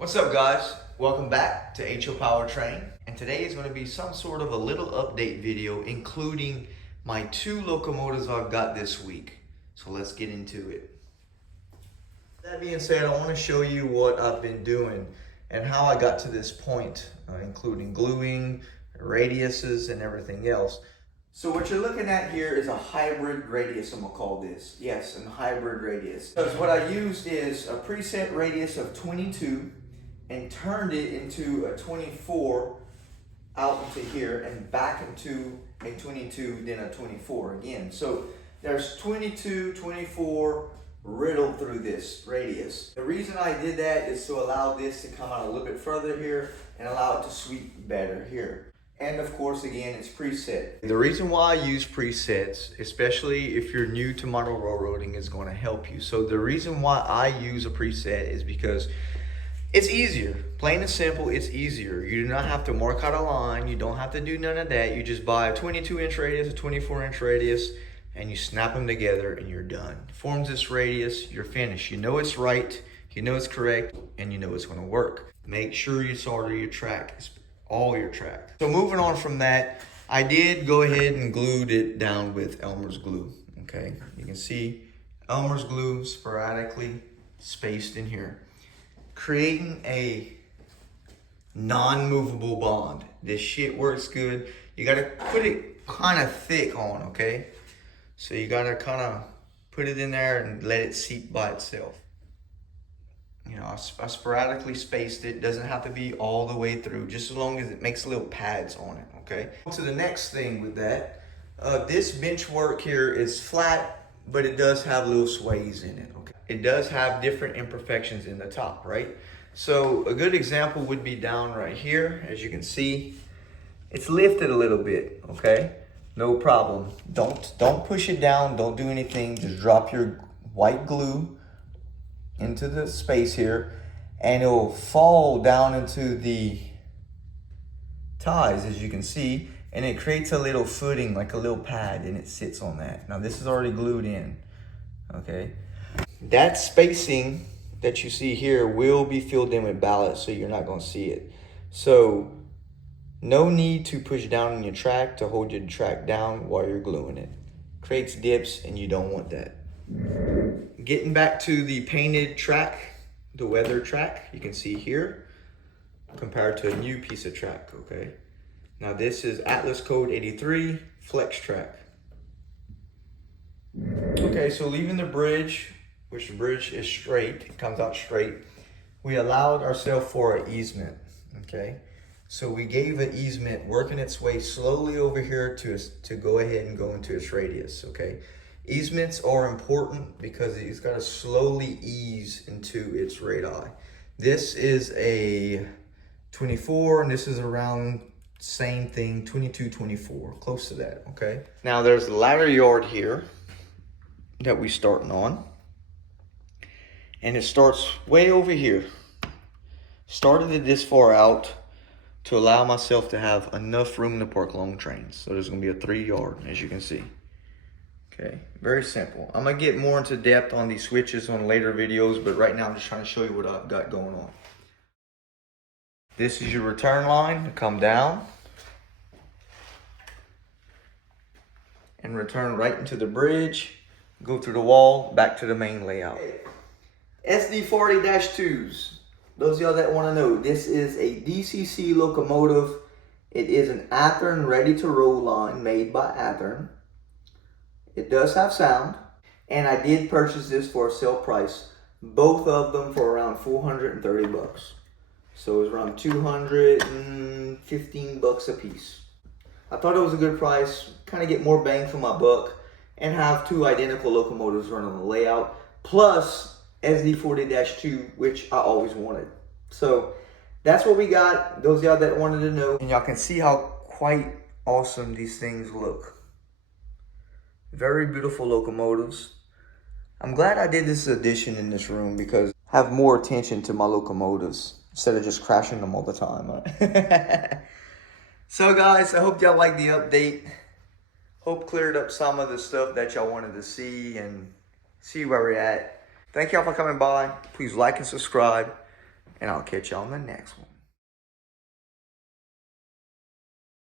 What's up, guys? Welcome back to HO Powertrain, and today is going to be some sort of a little update video including my two locomotives I've got this week. So let's get into it. That being said, I want to show you what I've been doing and how I got to this point, including gluing, radiuses, and everything else. So what you're looking at here is a hybrid radius, I'm gonna call this. Yes, a hybrid radius. Because what I used is a preset radius of 22 and turned it into a 24 out into here and back into a 22, then a 24 again. So there's 22, 24 riddled through this radius. The reason I did that is to allow this to come out a little bit further here and allow it to sweep better here. And of course, again, it's preset. The reason why I use presets, especially if you're new to model railroading, is going to help you. So the reason why I use a preset is because it's easier. Plain and simple, it's easier. You do not have to mark out a line. You don't have to do none of that. You just buy a 22-inch radius, a 24-inch radius, and you snap them together and you're done. Forms this radius, you're finished. You know it's right, you know it's correct, and you know it's going to work. Make sure you solder your track, all your track. So moving on from that, I did go ahead and glued it down with Elmer's glue. Okay, you can see Elmer's glue sporadically spaced in here, creating a non-movable bond. This shit works good. You gotta put it kind of thick on, okay? So you gotta kind of put it in there and let it seep by itself. You know, I sporadically spaced it. Doesn't have to be all the way through, just as long as it makes little pads on it, okay? To the next thing with that, this bench work here is flat, but it does have little sways in it, okay? It does have different imperfections in the top, right? So a good example would be down right here. As you can see, it's lifted a little bit, okay? No problem. Don't push it down. Don't do anything. Just drop your white glue into the space here, and it will fall down into the ties, as you can see, and it creates a little footing, like a little pad, and it sits on that. Now this is already glued in, okay? That spacing that you see here will be filled in with ballast, so you're not gonna see it. So no need to push down on your track to hold your track down while you're gluing it. Creates dips, and you don't want that. Getting back to the painted track, the weather track, you can see here, compared to a new piece of track, okay? Now this is Atlas Code 83 Flex Track. Okay, so leaving the bridge, which the bridge is straight, it comes out straight, we allowed ourselves for an easement, okay? So we gave an easement working its way slowly over here to go ahead and go into its radius, okay? Easements are important because it's got to slowly ease into its radii. This is a 24 and this is around same thing, 22, 24, close to that, okay? Now there's the ladder yard here that we starting on. And it starts way over here. Started it this far out to allow myself to have enough room to park long trains. So there's gonna be a 3 yard, as you can see. Okay, very simple. I'm gonna get more into depth on these switches on later videos, but right now I'm just trying to show you what I've got going on. This is your return line to come down and return right into the bridge, go through the wall, back to the main layout. SD40-2s, those of y'all that wanna know, this is a DCC locomotive. It is an Athearn ready to roll line made by Athearn. It does have sound, and I did purchase this for a sale price, both of them for around 430 bucks. So it was around 215 bucks a piece. I thought it was a good price, kind of get more bang for my buck, and have two identical locomotives running on the layout, plus SD40-2, which I always wanted. So that's what we got, those of y'all that wanted to know. And y'all can see how quite awesome these things look. Very beautiful locomotives. I'm glad I did this addition in this room because I have more attention to my locomotives instead of just crashing them all the time. So guys, I hope y'all like the update. Hope cleared up some of the stuff that y'all wanted to see and see where we're at. Thank y'all for coming by. Please like and subscribe. and I'll catch you on the next one.